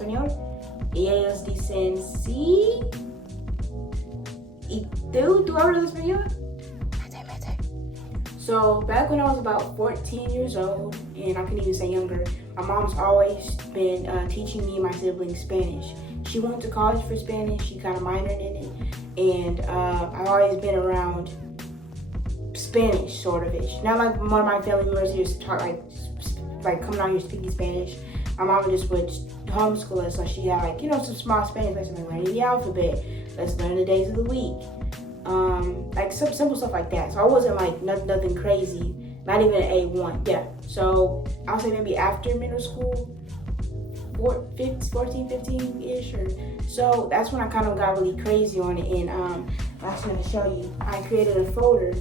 español? Y ellos dicen, sí. ¿Y tú hablas español? So back when I was about 14 years old, and I can even say younger, my mom's always been teaching me and my siblings Spanish. She went to college for Spanish. She kind of minored in it, and I've always been around Spanish, sort of ish. Not like one of my family members here talk like coming out here speaking Spanish. My mom just would homeschool us, so she had like some small Spanish lessons, like learning the alphabet, let's learn the days of the week, like some simple stuff like that. So I wasn't like nothing crazy, not even an A1. Yeah. So I'll say maybe after middle school, 14, 15-ish or so, that's when I kind of got really crazy on it. And I was going to show you, I created a folder,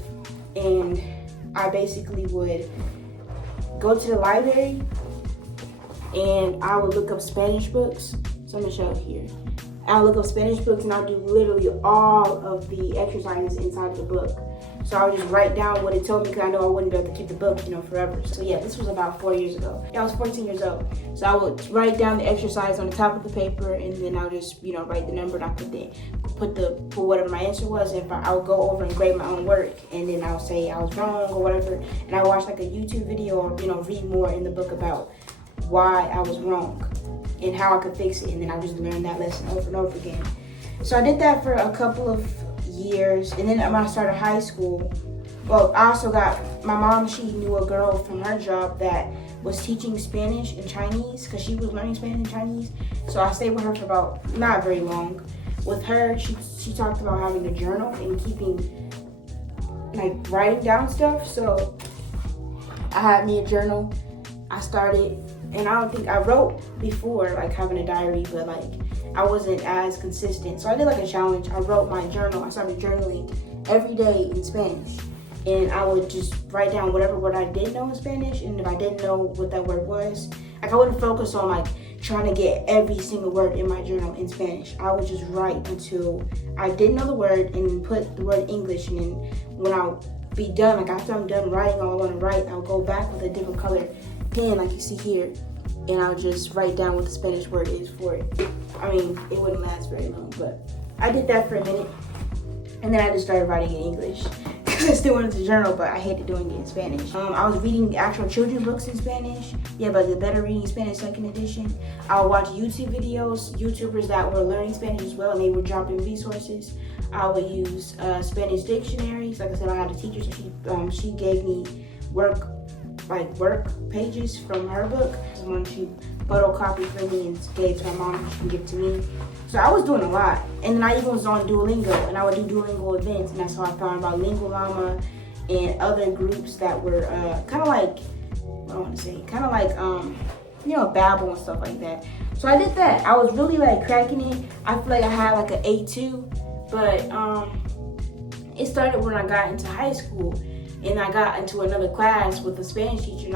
and I basically would go to the library and I would look up Spanish books. So I'm going to show it here. I'll look up Spanish books and I'll do literally all of the exercises inside the book. So I would just write down what it told me, because I know I wouldn't be able to keep the book, forever. So yeah, this was about 4 years ago. Yeah, I was 14 years old. So I would write down the exercise on the top of the paper, and then I'll just, write the number, and I put whatever my answer was. And I would go over and grade my own work, and then I'll say I was wrong or whatever. And I watch like a YouTube video or, read more in the book about why I was wrong and how I could fix it. And then I just learned that lesson over and over again. So I did that for a couple of years, and then when I started high school, well, I also got my mom. She knew a girl from her job that was teaching Spanish and Chinese, because she was learning Spanish and Chinese. So I stayed with her for about not very long. With her, she talked about having a journal and keeping, like, writing down stuff. So I had me a journal. I started, and I don't think I wrote before, like having a diary, but like I wasn't as consistent. So I did like a challenge. I wrote my journal. I started journaling every day in Spanish. And I would just write down whatever word I did know in Spanish. And if I didn't know what that word was, like I wouldn't focus on like trying to get every single word in my journal in Spanish. I would just write until I didn't know the word, and then put the word English. And then when I'll be done, like after I'm done writing all I want to write, I'll go back with a different color pen, like you see here, and I'll just write down what the Spanish word is for it. I mean, it wouldn't last very long, but I did that for a minute, and then I just started writing in English because I still wanted to journal, but I hated doing it in Spanish. I was reading actual children's books in Spanish. Yeah, but the Better Reading Spanish 2nd edition. I would watch YouTube videos, YouTubers that were learning Spanish as well, and they were dropping resources. I would use Spanish dictionaries. Like I said, I had a teacher, so she gave me work pages from her book. When she photocopied for me and gave to my mom, she can give to me. So I was doing a lot. And then I even was on Duolingo, and I would do Duolingo events, and that's how I found about Lingua Llama and other groups that were kind of like, what I want to say, kind of like, Babbel and stuff like that. So I did that. I was really like cracking it. I feel like I had like an A2, but it started when I got into high school. And I got into another class with a Spanish teacher, and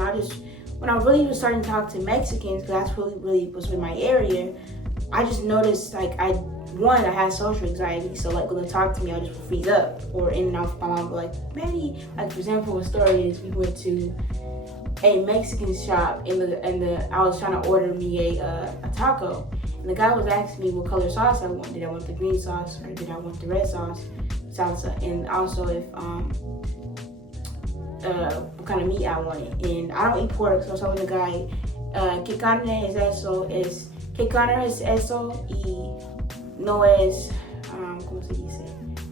when I really was starting to talk to Mexicans, because that's really was in my area, I just noticed like I had social anxiety. So like when they talk to me, I just would freeze up, or in and out. My mom would like, maybe, like for example, a story is we went to a Mexican shop, and I was trying to order me a taco, and the guy was asking me what color sauce I wanted. Did I want the green sauce or did I want the red sauce, salsa, and also if what kind of meat I wanted. And I don't eat pork, so I was telling the guy, ¿qué carne es eso? ¿Qué carne es eso? Y no es, ¿cómo se dice?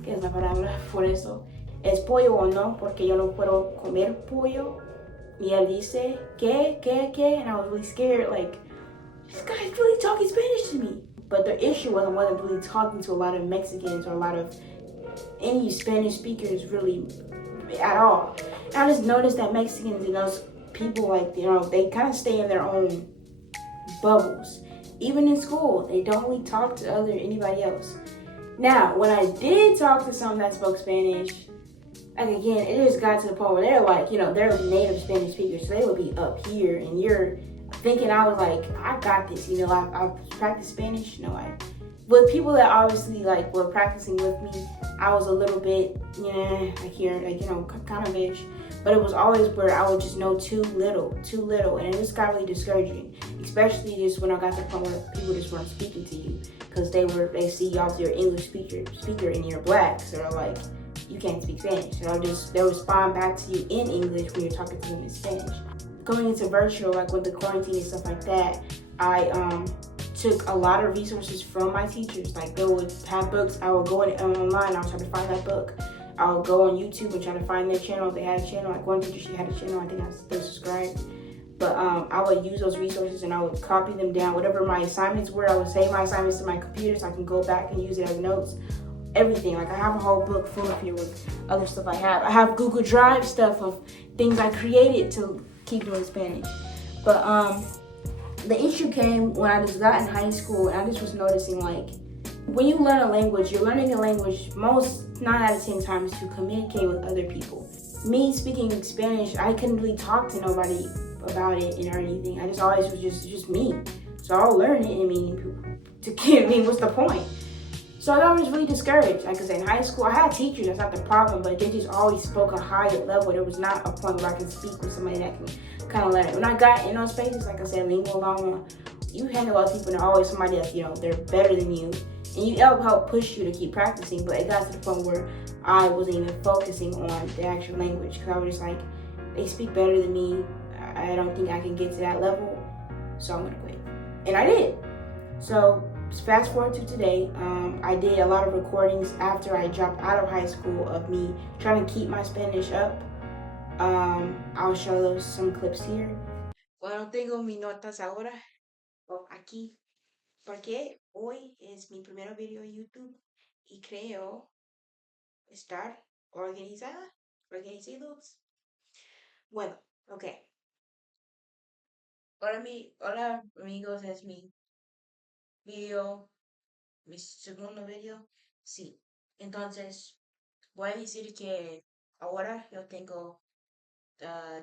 ¿Qué es la palabra por eso? ¿Es pollo o no? Porque yo no puedo comer pollo. Y él dice, ¿qué? And I was really scared, like, this guy's really talking Spanish to me. But the issue was I wasn't really talking to a lot of Mexicans or a lot of any Spanish speakers really at all. And I just noticed that Mexicans and those people, like, they kind of stay in their own bubbles. Even in school, they don't really talk to anybody else. Now, when I did talk to some that spoke Spanish, like again, it just got to the point where they're like, they're native Spanish speakers, so they would be up here, and you're thinking I was like, I got this, I practice Spanish. With people that obviously like were practicing with me, I was a little bit, kind of ish. But it was always where I would just know too little, and it just got really discouraging. especially just when I got to the point where people just weren't speaking to you because they see y'all as your English speaker and you're black, so they're like, you can't speak Spanish. So they'll respond back to you in English when you're talking to them in Spanish. Going into virtual, like with the quarantine and stuff like that, I took a lot of resources from my teachers. Like they would have books, I would go online, I would try to find that book. I would go on YouTube and try to find their channel. If they had a channel, like one teacher, she had a channel, I think I was still subscribed. But I would use those resources and I would copy them down. Whatever my assignments were, I would save my assignments to my computer so I can go back and use it as notes. Everything, like I have a whole book full of here with other stuff I have. I have Google Drive stuff of things I created to keep doing Spanish. But the issue came when I just got in high school and I just was noticing, like, when you learn a language, you're learning a language most 9 out of 10 times to communicate with other people. Me speaking Spanish, I couldn't really talk to nobody about it or anything. I just always was just me. So I'll learn it, and I mean, what's the point? So I was really discouraged. Like I said, in high school, I had teachers, that's not the problem, but they just always spoke a higher level. There was not a point where I can speak with somebody that can kind of learn it. When I got in those spaces, like I said, lingua llama, you handle other people and there's always somebody that's, they're better than you. And you help push you to keep practicing, but it got to the point where I wasn't even focusing on the actual language because I was just like, they speak better than me. I don't think I can get to that level, so I'm gonna quit. And I did. So fast forward to today, I did a lot of recordings after I dropped out of high school of me trying to keep my Spanish up. I'll show some clips here. Bueno, tengo mis notas ahora, aquí. Porque hoy es mi primer video en YouTube y creo estar organizados. Bueno, ok. Hola amigos, es mi segundo video. Sí, entonces voy a decir que ahora yo tengo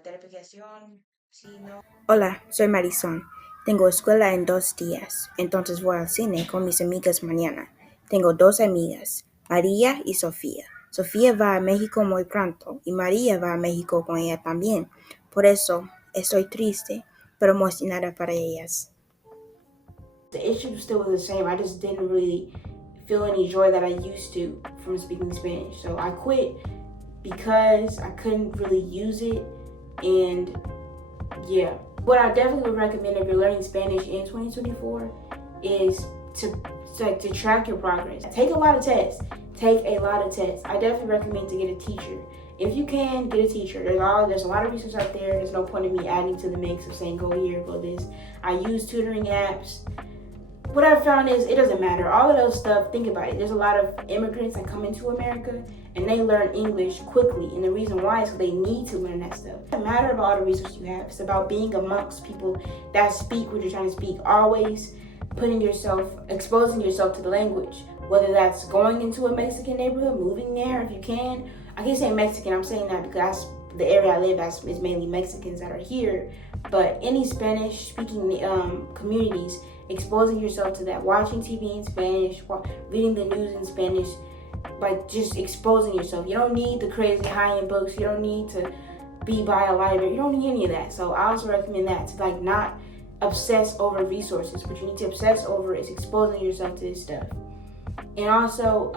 verificación. Sí, no. Hola, soy Marisol. Tengo escuela en 2 días, entonces voy al cine con mis amigas mañana. Tengo 2 amigas, María y Sofía. Sofía va a México muy pronto y María va a México con ella también. Por eso estoy triste, pero emocionada para ellas. The issue still was the same. I just didn't really feel any joy that I used to from speaking Spanish. So I quit because I couldn't really use it. And yeah, what I definitely would recommend if you're learning Spanish in 2024 is to track your progress. Take a lot of tests. I definitely recommend to get a teacher. If you can, get a teacher. There's a lot of research out there. There's no point in me adding to the mix of saying go here, go this. I use tutoring apps. What I've found is it doesn't matter. All of those stuff, think about it. There's a lot of immigrants that come into America and they learn English quickly. And the reason why is because they need to learn that stuff. It doesn't matter about all the research you have. It's about being amongst people that speak what you're trying to speak. Always exposing yourself to the language. Whether that's going into a Mexican neighborhood, moving there if you can. I can't say Mexican, I'm saying that because the area I live is mainly Mexicans that are here. But any Spanish-speaking communities, exposing yourself to that, watching TV in Spanish, reading the news in Spanish, like just exposing yourself. You don't need the crazy high-end books. You don't need to be by a library. You don't need any of that. So I also recommend that to not obsess over resources. What you need to obsess over is exposing yourself to this stuff. And also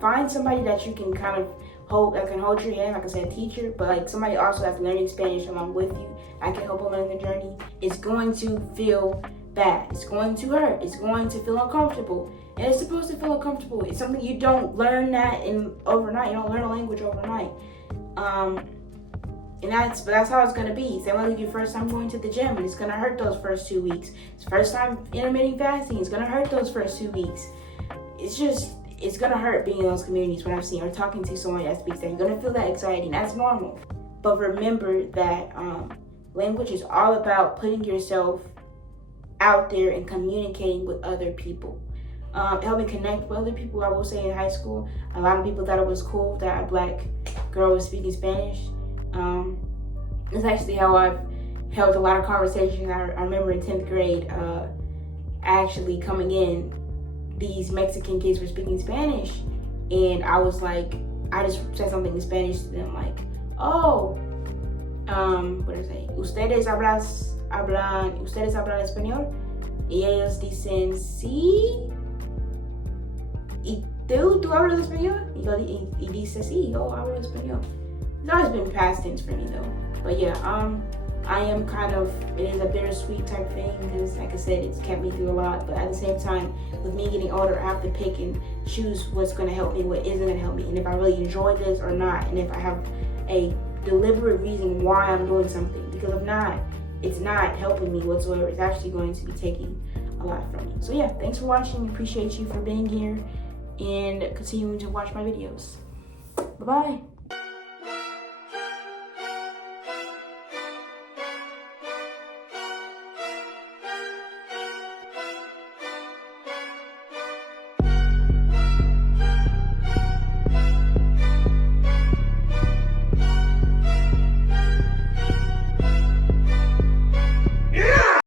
find somebody that you can kind of hold your hand, like I said, a teacher, but somebody also that's learning Spanish along with you. I can help along the journey. It's going to feel bad. It's going to hurt. It's going to feel uncomfortable. And it's supposed to feel uncomfortable. It's something you don't learn that overnight. You don't learn a language overnight. And that's how it's going to be. Say like your first time going to the gym, and it's going to hurt those first 2 weeks. It's first time intermittent fasting. It's going to hurt those first 2 weeks. It's going to hurt being in those communities when I've seen or talking to someone that speaks that. You're going to feel that anxiety, and that's normal. But remember that language is all about putting yourself out there and communicating with other people. Helping connect with other people. I will say in high school, a lot of people thought it was cool that a black girl was speaking Spanish. It's actually how I've held a lot of conversations. I remember in 10th grade, actually coming in, these Mexican kids were speaking Spanish, and I was like, I just said something in Spanish to them, like, oh, what did I say? Ustedes ustedes hablan español, y ellos dicen sí, y tú hablas español, y dice sí, yo hablo español. It's always been past tense for me though. But yeah, I am it is a bittersweet type thing because, like I said, it's kept me through a lot. But at the same time, with me getting older, I have to pick and choose what's going to help me, what isn't going to help me, and if I really enjoy this or not, and if I have a deliberate reason why I'm doing something. Because if not, it's not helping me whatsoever. It's actually going to be taking a lot from me. So yeah, thanks for watching. Appreciate you for being here and continuing to watch my videos. Bye-bye.